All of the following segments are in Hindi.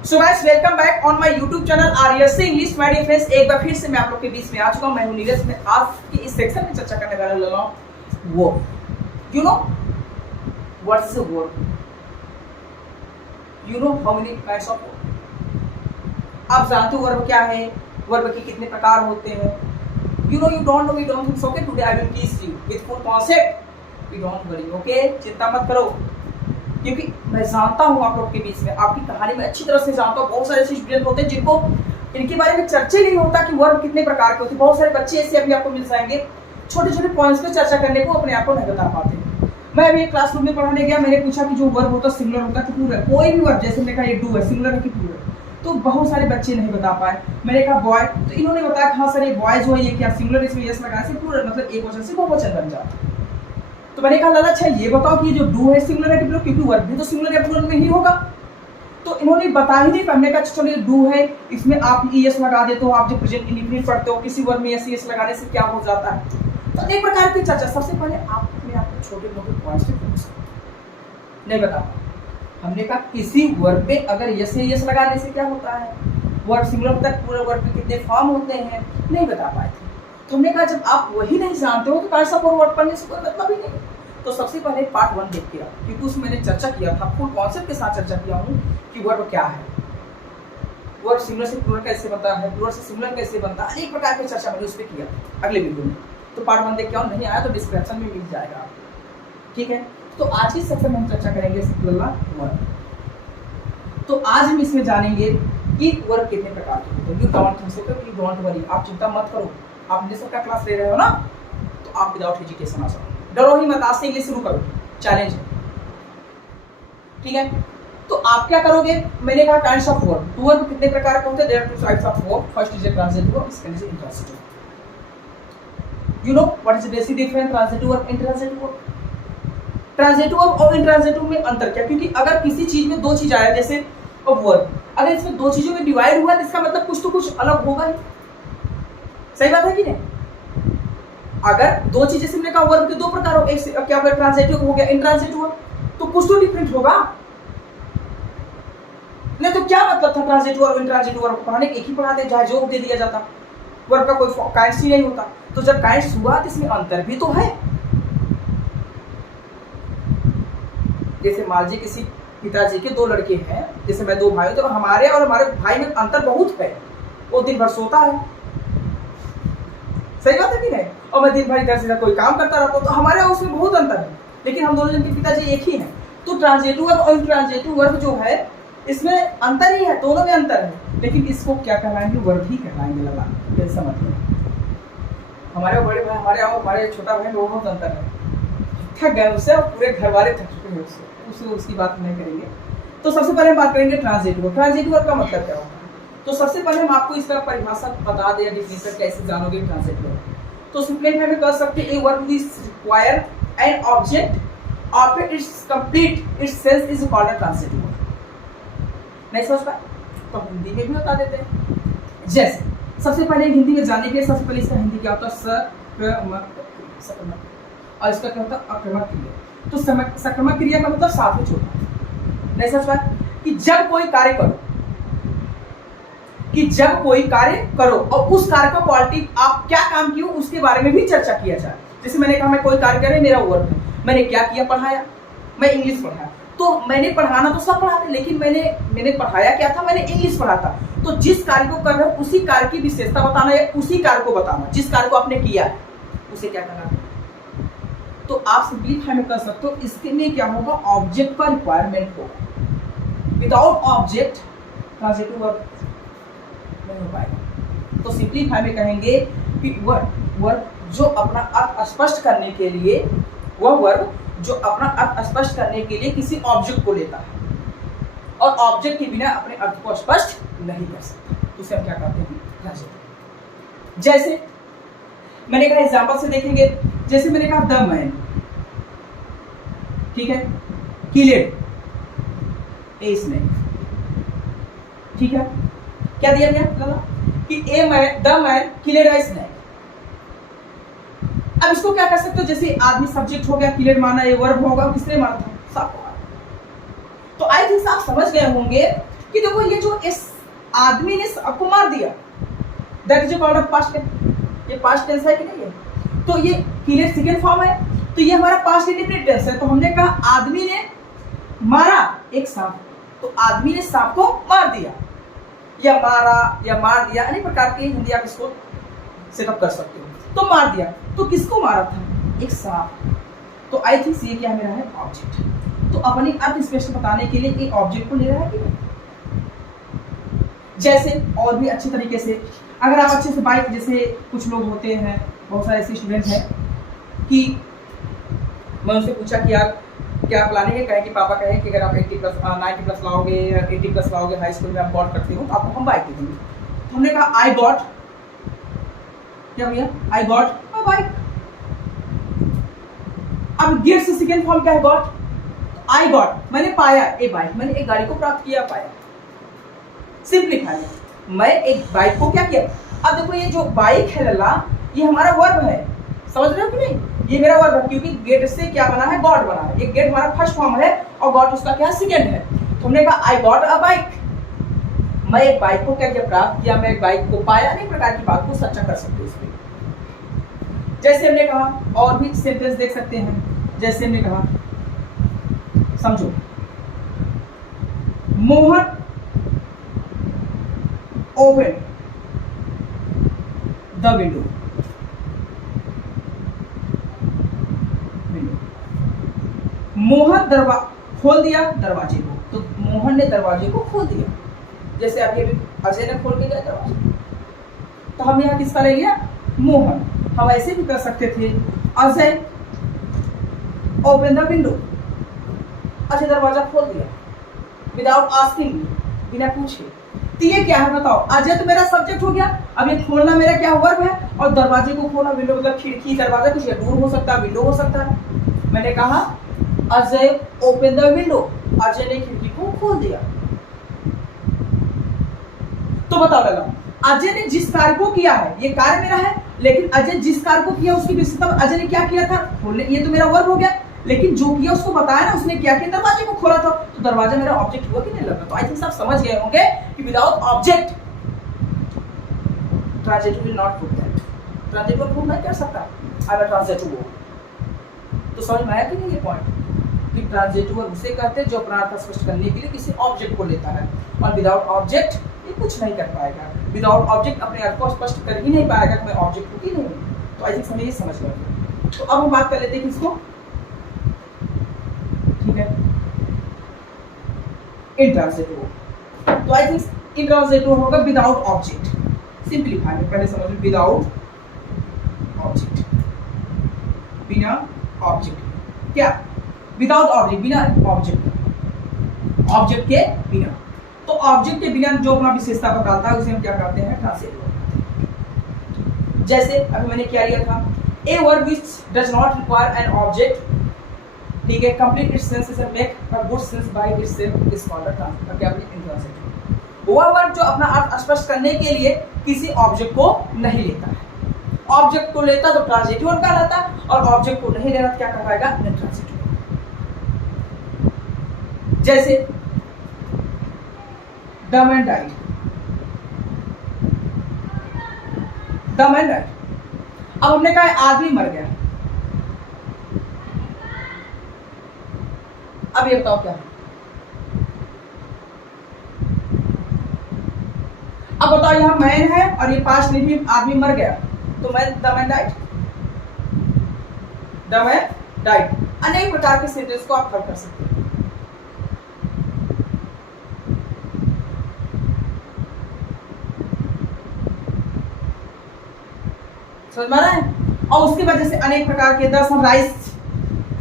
So guys welcome back on my YouTube channel RSC English. My dear friends, एक बार फिर से मैं आप लोग के बीच में आ चुका हूं। मैं हूं नीरज। मैं आज की इस सेक्शन में चर्चा करने वाला हूं verb. You know what's a verb? You know how many kinds of verb? आप जानते हो वर्ब क्या है, वर्ब के कितने प्रकार होते हैं? You don't know, we don't think so. Okay, today I will teach you with full concept. We don't worry, okay, चिंता मत करो, क्योंकि मैं जानता हूं आप लोग के बीच में आपकी कहानी में अच्छी तरह से जानता हूं। बहुत सारे ऐसे स्टूडेंट होते हैं जिनको इनके बारे में चर्चा ही नहीं होता कि वर्ब कितने प्रकार के होते हैं। बहुत सारे बच्चे ऐसे अभी आपको मिल जाएंगे, छोटे छोटे पॉइंट्स पे चर्चा करने को अपने आप को नहीं बता पाते। मैं अभी एक क्लासरूम में पढ़ाने गया, मैंने पूछा कि जो वर्ब होता है सिंगुलर होता है कि प्लूरल? कोई भी वर्ब, जैसे मैंने कहा ये डू है, सिंगुलर है कि प्लूरल? तो बहुत सारे बच्चे नहीं बता पाए। मैंने कहा बॉय, तो इन्होंने बताया हाँ सर ये बॉय जो है ये क्या सिंगुलर, इसमें यस लगाने से प्लूरल मतलब एक वचन से बहुवचन बन जाता है। तो मैंने कहा लाला अच्छा ये बताओ कि जो डू है सिंगुलर है कि प्लूरल, क्योंकि वर्ब भी तो सिंगुलर या प्लूरल में ही होगा। तो इन्होंने बता ही नहीं। हमने कहा चलो ये डू है, इसमें आप ईएस लगा देते हो, आप जो प्रेजेंट इंडिफिनिट पढ़ते हो किसी वर्ब में एस लगाने से क्या हो जाता है। तो एक प्रकार की चर्चा। सबसे पहले आप अपने आप को छोटे मोटे पॉइंट्स पे पूछ सकते नहीं बता। हमने कहा किसी वर्ब में अगर यस लगाने से क्या होता है, वर्ब सिंगुलर होता है, पूरे वर्ब के कितने फॉर्म होते हैं, नहीं बता पाए थे। तो हमने कहा जब आप वही नहीं जानते हो तो कैसा वर्ड पढ़ने से कोई मतलब ही नहीं। तो सबसे पहले पार्ट 1 देखते हैं, क्योंकि उसमें मैंने चर्चा किया था, फुल कॉन्सेप्ट के साथ चर्चा किया हूँ कि वर्ब क्या है, वर्ब सिंगुलर से प्लूरल कैसे बनता है, प्लूरल से सिंगुलर कैसे बनता है, अनेक प्रकार की चर्चा मैंने उस पर किया अगले वीडियो में। तो पार्ट 1 देख के आओ, नहीं आया तो डिस्क्रिप्शन में मिल जाएगा, ठीक है। तो आज की सेक्शन में हम चर्चा करेंगे वर्ब। तो आज हम इसमें जानेंगे कि वर्ब कितने प्रकार के होते हैं। यू डोंट वरी, आप चिंता मत करो, आप इंग्लिश का क्लास ले रहे हो ना, तो आप विदाउट हेजिटेशन आ सकते, डरो ही मत, आज से इंग्लिश शुरू करो, चैलेंज है, ठीक है। तो आप क्या करोगे, मैंने कहा काइंड्स ऑफ वर्ब। वर्ब कितने प्रकार के होते हैं? There are two types of verb. First is transitive verb, second is intransitive. You know what is the basic difference transitive verb, intransitive verb? Transitive verb और इंट्रांजिटिव में अंतर क्या? क्योंकि अगर किसी चीज में दो चीज आया, जैसे वर्ब अगर इसमें दो चीजों में डिवाइड हुआ तो इसका मतलब कुछ तो कुछ अलग होगा ही, सही बात है कि नहीं? अगर दो चीजें से हमने कहा वर्ब के दो प्रकार हो, एक क्या हो गया ट्रांजिटिव हो गया इंट्रांजिटिव हो, तो कुछ तो डिफरेंट होगा। नहीं तो क्या मतलब था ट्रांजिटिव और इंट्रांजिटिव वर्ब पढ़ाने? एक ही पढ़ाते, चाहे जो दे दिया जाता, वर्ब का कोई काइंड्स ही नहीं होता। तो जब काइंड्स हुआ तो इसमें अंतर भी तो है। जैसे मान लीजिए किसी पिताजी के दो लड़के हैं, जैसे मैं दो भाई, तो हमारे और हमारे भाई में अंतर बहुत है। वो दिन भर सोता है, सही बात है कि नहीं, और मैं दिन भर इधर से कोई काम करता रहता हूं, तो हमारे और उसमें बहुत अंतर है, लेकिन हम दोनों जन के पिताजी एक ही हैं। तो ट्रांजिटिव वर्ब और इंट्रांजिटिव वर्ब जो है इसमें अंतर ही है, दोनों में अंतर है, लेकिन इसको क्या कहलाएंगे? वर्ब ही कहलाएंगे। लगा टेंशन मत लो, हमारे बड़े भाई हमारे और हमारे छोटा भाई में बहुत अंतर है। थक गए उससे, और पूरे घर वाले थक चुके हैं उससे, उसकी बात नहीं करेंगे। तो सबसे पहले हम बात करेंगे ट्रांजिटिव वर्ब। ट्रांजिटिव वर्ब का मतलब क्या होता है? तो सबसे पहले हम आपको इसका परिभाषा बता दें, डिफिनेशन कैसे जानोगे ट्रांजिटिव वर्ब। तो सिंपली हमें कह सकते हैं a verb is require an object after it's complete its sense is called a transitive verb. नहीं समझ पाए तो हिंदी में भी बता देते हैं। जैसे सबसे पहले हिंदी में जाने के सबसे पहले इसका हिंदी क्या होता है? सकर्मक, और इसका क्या होता है? अक्रमक क्रिया। तो सकर्मक क्रिया का मतलब साथ में जोड़ना। नहीं समझ पाए कि जब कोई कार्य करो और उस कार्य का क्वालिटी आप क्या काम किए उसके बारे में भी चर्चा किया जाए। जैसे मैंने कहा मैं कोई कार्य कर रहा, मेरा वर्क है, मैंने क्या किया? पढ़ाया, मैं इंग्लिश पढ़ाया। तो मैंने पढ़ाना तो सब पढ़ाते, लेकिन मैंने पढ़ाया क्या था? मैंने इंग्लिश पढ़ा था। तो जिस कार्य को कर रहे हो उसी कार्य की विशेषता बताना या उसी कार्य को बताना, जिस कार्य को आपने किया है उसे क्या करना। तो आप सिंपलीफाई में कर सकते हो, इसके में क्या होगा? ऑब्जेक्ट का रिक्वायरमेंट होगा। विदाउट ऑब्जेक्ट ट्रांजिटिव वर्ब नहीं हो पाएगा। तो सिंपलीफाई में कहेंगे कि वर्ब जो अपना अर्थ स्पष्ट करने के लिए, वह वर्ब जो अपना अर्थ स्पष्ट करने के लिए किसी ऑब्जेक्ट को लेता है और ऑब्जेक्ट के बिना अपने अर्थ को स्पष्ट नहीं कर सकता, उसे हम क्या कहते हैं? ट्रांजिटिव। जैसे मैंने कहा एग्जांपल से देखेंगे, जैसे मैंने कहा द मैन, ठीक है, किलेड ए स्नेक, ठीक है, क्या दिया गया कि द मैन किलेड अ स्नेक। अब इसको क्या कर सकते हो? जैसे आदमी सब्जेक्ट हो गया, किलेड माना, ये वर्ब होगा, किसने माना था? साफ होगा। तो आई थिंक आप समझ गए होंगे कि देखो ये जो इस आदमी ने सबको मार दिया, that is called past tense. ये पास्ट टेंस है कि नहीं है? तो ये क्लियर सेकंड फॉर्म है, तो ये हमारा पास्ट इंडेफिनिट टेंस है। तो हमने कहा आदमी ने मारा एक सांप, तो आदमी ने सांप को मार दिया या मारा या मार दिया, अनेक प्रकार के हिंदी आप इसको सेटअप कर सकते हो। तो मार दिया, तो किसको मारा था? एक सांप। तो आई थिंक ये क्या मेरा है? ऑब्जेक्ट। तो अपनी अर्थ स्पष्ट बताने के लिए एक ऑब्जेक्ट को ले रहा है कि नहीं? जैसे और भी अच्छे तरीके से अगर आप अच्छे से बाइक, जैसे कुछ लोग होते हैं, बहुत सारे ऐसे स्टूडेंट हैं कि मैं उनसे पूछा कि यार क्या प्लानिंग है, कहे कि पापा कहे कि अगर आप 90+ लाओगे या 80+ लाओगे हाई स्कूल में आप गॉट करते हो तो आपको हम बाइक दे देंगे। तो हमने कहा आई गॉट, क्या भैया? I got a bike. अब गेट से सेकेंड फॉर्म क्या है? गॉट। आई गॉट, मैंने पाया ए बाइक, मैंने एक गाड़ी को प्राप्त किया, पाया। सिंप्लीफाई, मैं एक बाइक को क्या किया? अब देखो ये जो बाइक है लल्ला, ये हमारा वर्ब है, समझ रहे हो कि नहीं? ये मेरा वर्ब है, क्योंकि गेट से क्या बना है? गॉट बना है। एक गेट हमारा फर्स्ट फॉर्म है और गॉट उसका क्या? सेकेंड है। तो हमने कहा आई गॉट अ बाइक, मैं एक बाइक को क्या किया? प्राप्त किया, मैं एक बाइक को पाया। अनेक प्रकार की बात को सच्चा कर सकते हो इसमें। जैसे हमने कहा और भी सेंटेंस देख सकते हैं, जैसे हमने कहा समझो, Mohan open the window. Mohan खोल दिया दरवाजे को, तो मोहन ने दरवाजे को खोल दिया। जैसे अभी अजय ने खोल के गया दरवाजा, तो हम यहाँ किसका ले लिया? मोहन। हम ऐसे भी कर सकते थे, Ajay open the window, Ajay दरवाजा खोल दिया विदाउट आस्किंग, बिना पूछे। तो ये क्या है बताओ? अजय तो मेरा सब्जेक्ट हो गया, अब ये खोलना मेरा क्या वर्ब है, और दरवाजे को खोलना, विंडो मतलब खिड़की दरवाजा कुछ दूर हो सकता है, विंडो हो सकता है। मैंने कहा Ajay open the window, Ajay ने खिड़की को खोल दिया। तो बताओ लगा, अजय ने जिस कार्य को किया है, ये कार्य मेरा है, लेकिन अजय जिस कार्य को किया उसकी विशेषता, अजय ने क्या किया था? खोलने। ये तो मेरा वर्ब हो गया, लेकिन जो किया उसको बताया ना, उसने क्या किया? दरवाजे को खोला था। तो दरवाजा मेरा ऑब्जेक्ट हुआ कि नहीं लगा? तो आई थिंक सब समझ गए होंगे कि without object transitive will not prove that. Transitive prove नहीं कर सकता, आई विल ट्रांजिटिव हो। तो समझ में आया कि नहीं ये पॉइंट कि ट्रांजिटिव उसे कहते हैं जो अपना अर्थ स्पष्ट करने के लिए किसी ऑब्जेक्ट को लेता है, और विदाउट ऑब्जेक्ट ये कुछ नहीं कर पाएगा। विदाउट ऑब्जेक्ट अपने अर्थ को स्पष्ट कर ही नहीं पाएगा कि मैं ऑब्जेक्ट हूं कि नहीं हूं। तो आई थिंक हमें ये समझ गए। तो अब हम बात कर लेते हैं किसको, ठीक है, इंट्रांजिटिव। तो आई थिंक इंट्रांजिटिव होगा विदाउट ऑब्जेक्ट। सिंपलीफाई में पहले समझ लो, विदाउट ऑब्जेक्ट, बिना ऑब्जेक्ट। क्या? विदाउट ऑब्जेक्ट, बिना ऑब्जेक्ट, ऑब्जेक्ट के बिना। तो ऑब्जेक्ट के बिना जो अपना विशेषता बताता है उसे हम क्या कहते हैं? ट्रांजिटिव। जैसे अभी मैंने क्या लिया था, a word which does not require an object, ठीक है, complete its sense and make a good sense by itself is called a transitive. क्या बोले? इंट्रांजिटिव। वह वर्ड जो अपना अर्थ स्पष्ट करने के लिए किसी ऑब्जेक्ट को नहीं लेता है। ऑब्जेक्ट को लेता तो ट्रांजिटिव कहलाता, और ऑब्जेक्ट को नहीं लेता क्या कहलाएगा? इंट्रांजिटिव। जैसे the man died, the man died. अब हमने कहा आदमी मर गया। अब ये बताओ क्या है? अब बताओ यहां मैन है और ये पास्ट नहीं, आदमी मर गया, तो man, the man died, the man died. अनेक प्रकार के सेंटेंस को आप हल कर सकते हैं। समझ में आ रहा है? और उसके वजह से अनेक प्रकार के द सनराइज,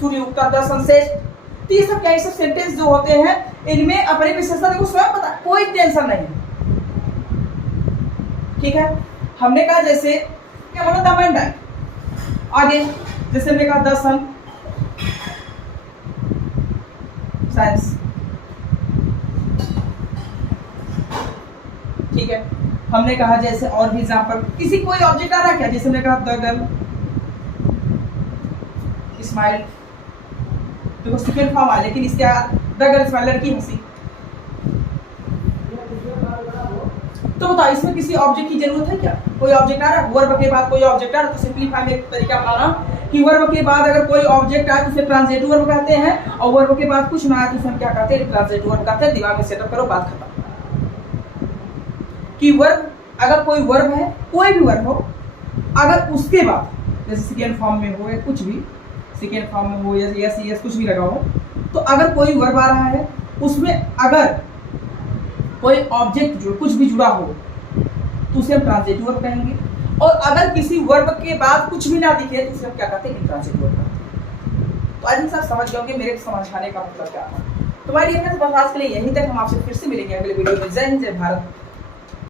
सूर्य उगता, द सनसेट, तो ये सब क्या, ये सब सेंटेंस जो होते हैं इनमें अपने विशेषता देखो स्वयं पता, कोई टेंशन नहीं, ठीक है। हमने कहा जैसे क्या बोला, द मैन डाइड। आगे जैसे हमने कहा द सन, साइंस, ठीक है। हमने कहा जैसे और भी एग्जांपल, किसी कोई ऑब्जेक्ट आ रहा है क्या, जैसे हमने कहा द गर्ल स्माइल, देखो सेकेंड फॉर्म आ, लेकिन इसके द गर्ल स्माइल, लड़की हंसी। तो बताओ इसमें किसी ऑब्जेक्ट की जरूरत है क्या? कोई ऑब्जेक्ट आ रहा है, वर्ब के बाद कोई ऑब्जेक्ट आ रहा है, तो सिंपलीफाई में एक तरीका अपनाना कि वर्ब के बाद अगर कोई ऑब्जेक्ट आए तो उसे ट्रांजिटिव वर्ब कहते हैं, और वर्ब के बाद कुछ ना आए तो उसे हम क्या कहते हैं? ट्रांजिटिव वर्ब कहते हैं। दिमाग में सेटअप करो, बात खत्म। कि वर्ब, अगर कोई वर्ब है, कोई भी वर्ब हो, अगर उसके बाद जैसे सेकेंड फॉर्म में हो या कुछ भी, सेकेंड फॉर्म में हो या यस यस कुछ भी लगा हो, तो अगर कोई वर्ब आ रहा है उसमें अगर कोई ऑब्जेक्ट जो कुछ भी जुड़ा हो तो उसे हम ट्रांजिटिव वर्ब कहेंगे, और अगर किसी वर्ब के बाद कुछ भी ना दिखे तो उसे हम क्या कहते हैं? इंट्रांजिटिव वर्ब कहते हैं। तो आई थिंक सब समझ गए मेरे समझाने का मतलब क्या था। तो भाई बस आज के लिए यहीं तक, हम आपसे फिर से मिलेंगे अगले वीडियो में। जय हिंद, जय भारत।